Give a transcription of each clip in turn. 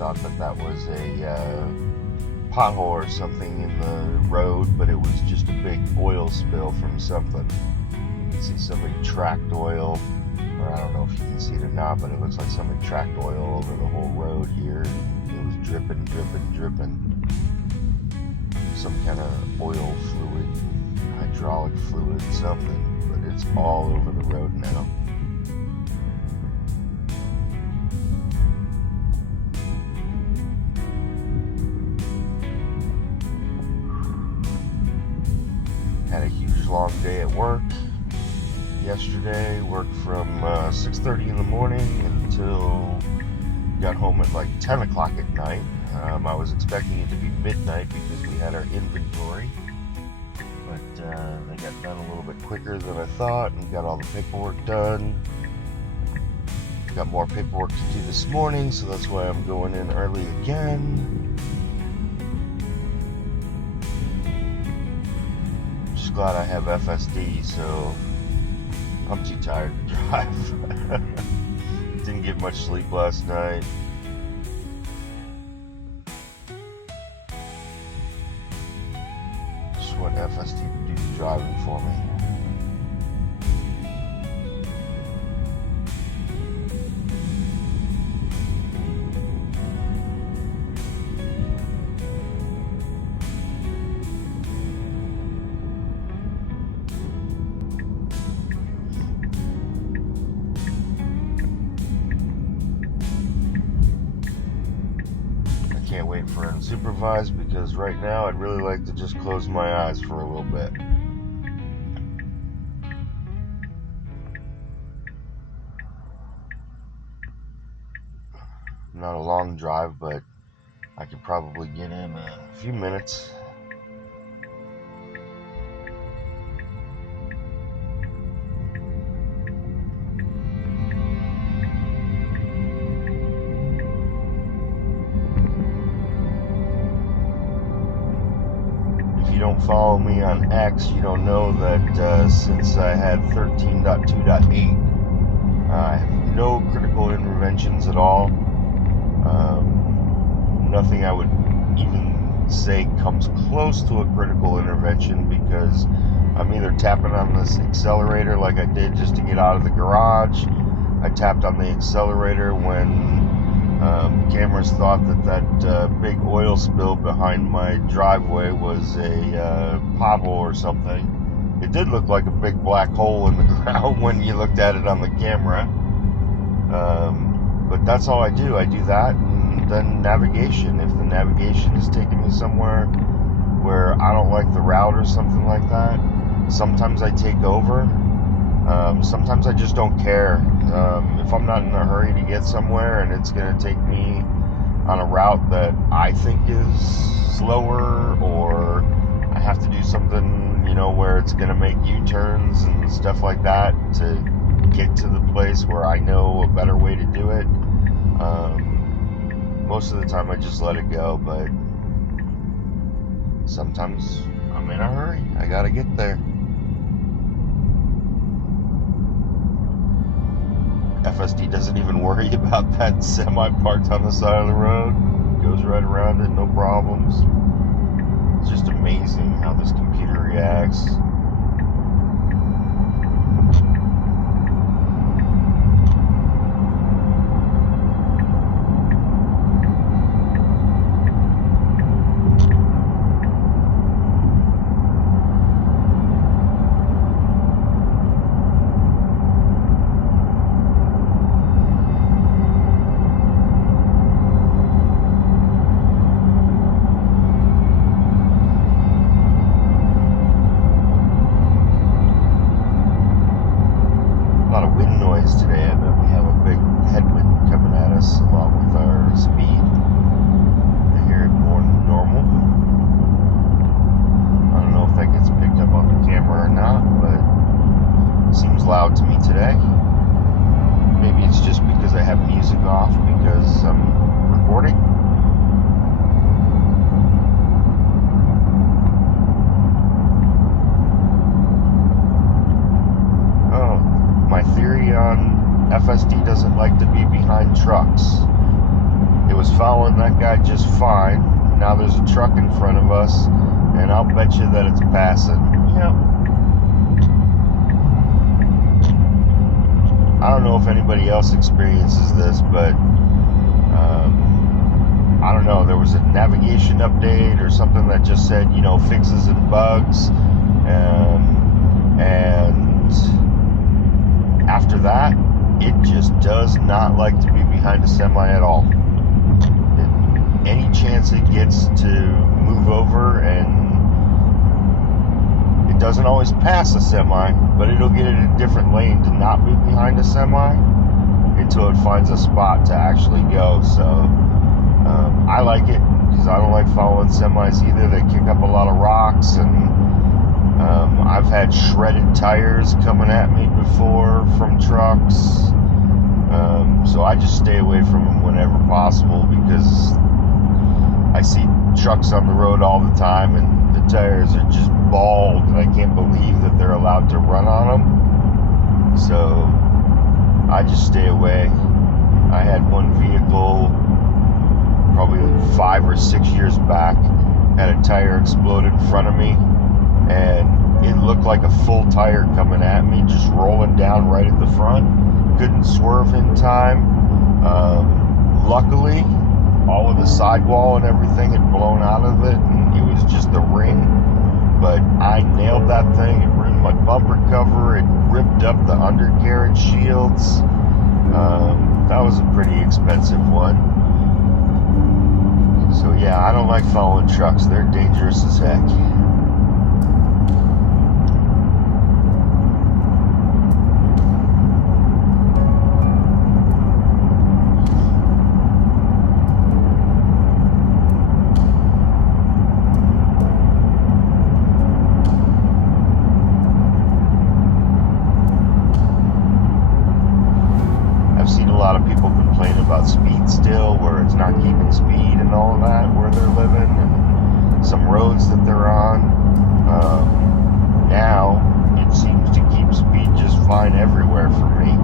thought that that was a pothole or something in the road, but it was just a big oil spill from something. You can see somebody tracked oil, or I don't know if you can see it or not, but it looks like somebody tracked oil over the whole road here. It was dripping, dripping, dripping. Some kind of oil fluid, hydraulic fluid, something, but it's all over the road now. Had a huge long day at work yesterday. Worked from 6:30 in the morning until got home at like 10 o'clock at night. I was expecting it to be midnight because we had our inventory, but they got done a little bit quicker than I thought and got all the paperwork done. Got more paperwork to do this morning, so that's why I'm going in early again. Just glad I have FSD, so I'm too tired to drive. Didn't get much sleep last night. Just want FSD to do the driving for me. Can't wait for unsupervised because right now I'd really like to just close my eyes for a little bit. Not a long drive, but I could probably get in a few minutes. If you don't follow me on X, you don't know that since I had 13.2.8, I have no critical interventions at all. Nothing I would even say comes close to a critical intervention because I'm either tapping on this accelerator like I did just to get out of the garage. I tapped on the accelerator when cameras thought that big oil spill behind my driveway was a pothole or something. It did look like a big black hole in the ground when you looked at it on the camera. But that's all I do. I do that, and then navigation. If the navigation is taking me somewhere where I don't like the route or something like that, sometimes I take over. Sometimes I just don't care. If I'm not in a hurry to get somewhere and it's going to take me on a route that I think is slower, or I have to do something, where it's going to make U-turns and stuff like that to get to the place where I know a better way to do it, most of the time I just let it go, but sometimes I'm in a hurry. I got to get there. FSD doesn't even worry about that semi parked on the side of the road. Goes right around it, no problems. It's just amazing how this computer reacts. A lot of wind noise today. I bet we have a big headwind coming at us along with our speed. I hear it more than normal. I don't know if that gets picked up on the camera or not, but it seems loud to me today. Maybe it's just because I have music off because I'm recording. My theory on FSD doesn't like to be behind trucks. It was following that guy just fine. Now there's a truck in front of us, and I'll bet you that it's passing. Yep. I don't know if anybody else experiences this, but I don't know. There was a navigation update or something that just said, you know, fixes and bugs, and after that, it just does not like to be behind a semi at all. Any chance it gets to move over, and it doesn't always pass a semi, but it'll get in a different lane to not be behind a semi until it finds a spot to actually go. So I like it because I don't like following semis either. They kick up a lot of rocks, and I've had shredded tires coming at me before from trucks. So I just stay away from them whenever possible, because I see trucks on the road all the time and the tires are just bald, and I can't believe that they're allowed to run on them. So I just stay away. I had one vehicle probably 5 or 6 years back, had a tire explode in front of me, and it looked like a full tire coming at me, just rolling down right at the front. Couldn't swerve in time. Luckily, all of the sidewall and everything had blown out of it, and it was just the ring. But I nailed that thing. It ruined my bumper cover. It ripped up the undercarriage shields. That was a pretty expensive one. So yeah, I don't like following trucks. They're dangerous as heck. A lot of people complain about speed still, where it's not keeping speed and all of that where they're living, and some roads that they're on. Now it seems to keep speed just fine everywhere for me.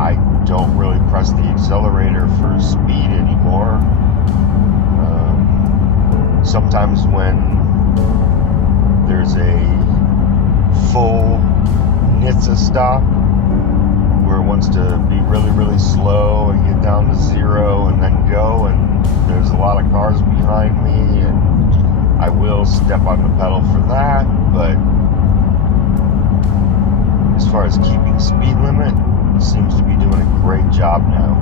I don't really press the accelerator for speed anymore. Sometimes when there's a full NHTSA stop where it wants to be really, really slow and get down to 0 and then go, and there's a lot of cars behind me, and I will step on the pedal for that. But as far as keeping speed limit, it seems to be doing a great job now.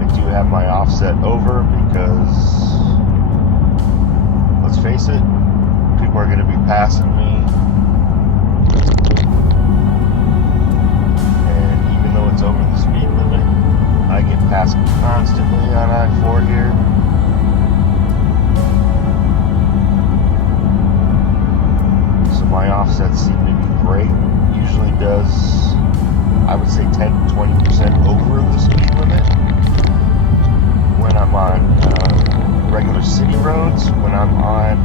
I do have my offset over because, let's face it, people are going to be passing me. It's over the speed limit. I get passed constantly on I-4 here. So my offsets seem to be great. Usually does, I would say, 10 to 20% over the speed limit when I'm on regular city roads. When I'm on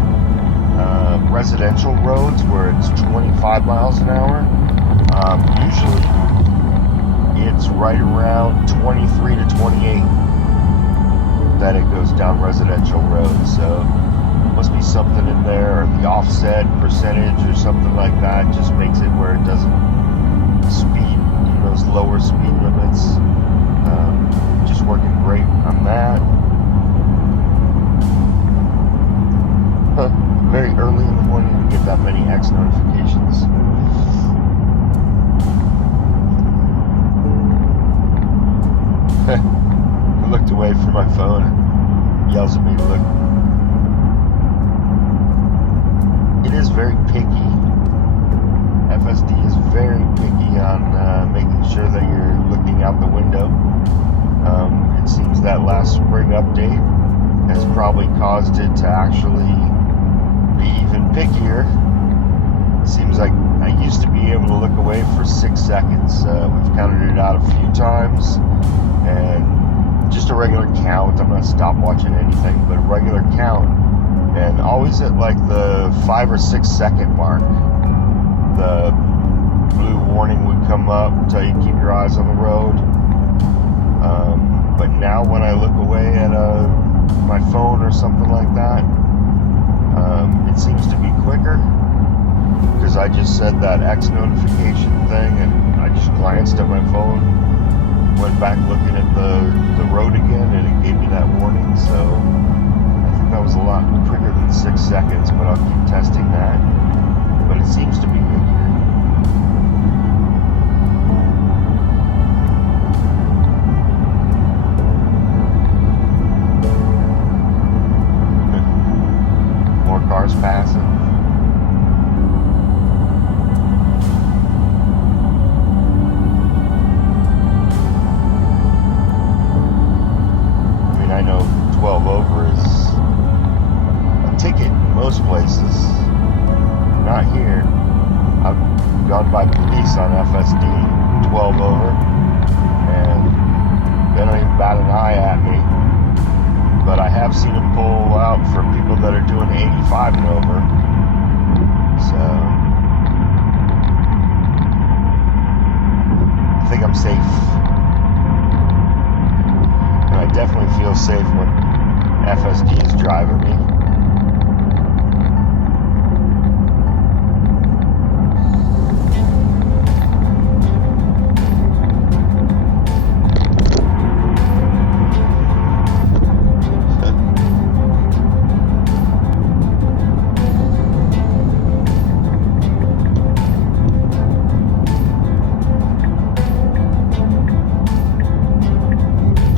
residential roads where it's 25 miles an hour, usually it's right around 23 to 28 that it goes down residential roads. So must be something in there, or the offset percentage or something like that just makes it where it doesn't speed in those lower speed limits. Just working great on that. Very early in the morning to get that many X notifications. I looked away from my phone and yells at me to look. It is very picky. FSD is very picky on making sure that you're looking out the window. It seems that last spring update has probably caused it to actually be even pickier. It seems like I used to be able to look away for 6 seconds. We've counted it out a few times, and just a regular count. I'm not stopwatching anything, but a regular count, and always at like the 5 or 6 second mark, the blue warning would come up, tell you to keep your eyes on the road. But now when I look away at my phone or something like that, it seems to be quicker, because I just said that X notification thing and I just glanced at my phone, went back looking at the road again, and it gave me that warning. So I think that was a lot quicker than 6 seconds, but I'll keep testing that. But it seems to be good here. More cars passing. I know 12 over is a ticket most places. Not here. I've gone by police on FSD 12 over, and they don't even bat an eye at me. But I have seen them pull out for people that are doing 85 and over. So I think I'm safe. And I definitely feel safe when FSD is driving me.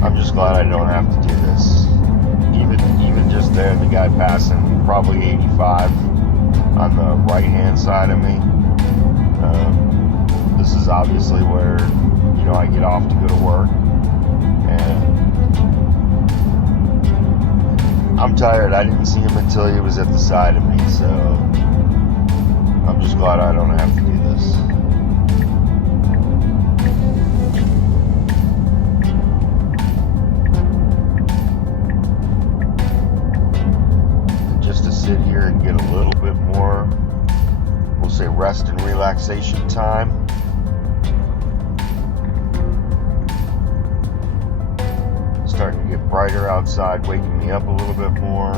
I'm just glad I don't have to do this. Even just there, the guy passing probably 85 on the right hand side of me. This is obviously where, I get off to go to work, and I'm tired. I didn't see him until he was at the side of me, so I'm just glad I don't have to do this. Just to sit here and get a little bit more, we'll say, rest and relaxation time. Starting to get brighter outside, waking me up a little bit more.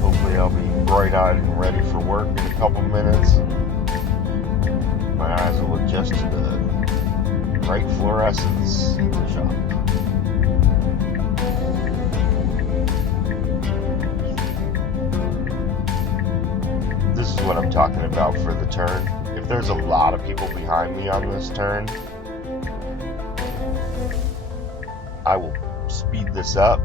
Hopefully I'll be bright-eyed and ready for work in a couple minutes. My eyes will adjust to the bright fluorescence in the shop. This is what I'm talking about for the turn. If there's a lot of people behind me on this turn, I will speed this up,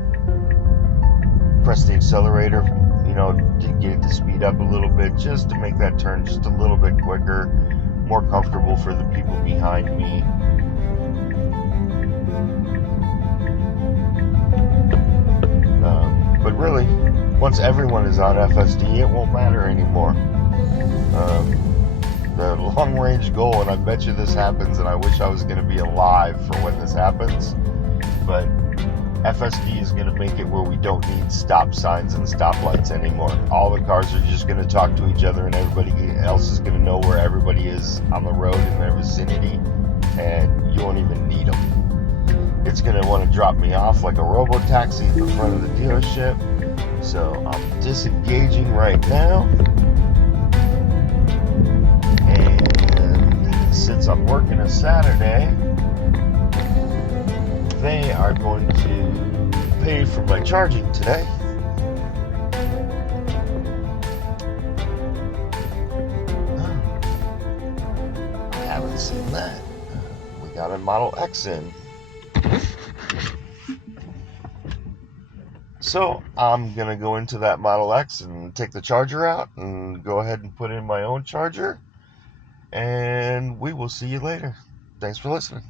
press the accelerator, to get it to speed up a little bit, just to make that turn just a little bit quicker, more comfortable for the people behind me. But really, once everyone is on FSD, it won't matter anymore. The long-range goal, and I bet you this happens, and I wish I was going to be alive for when this happens, but FSD is going to make it where we don't need stop signs and stoplights anymore. All the cars are just going to talk to each other, and everybody else is going to know where everybody is on the road in their vicinity, and you won't even need them. It's going to want to drop me off like a robo-taxi in the front of the dealership. So I'm disengaging right now, and since I'm working a Saturday, they are going to pay for my charging today. I haven't seen that. We got a Model X in. So I'm going to go into that Model X and take the charger out and go ahead and put in my own charger. And we will see you later. Thanks for listening.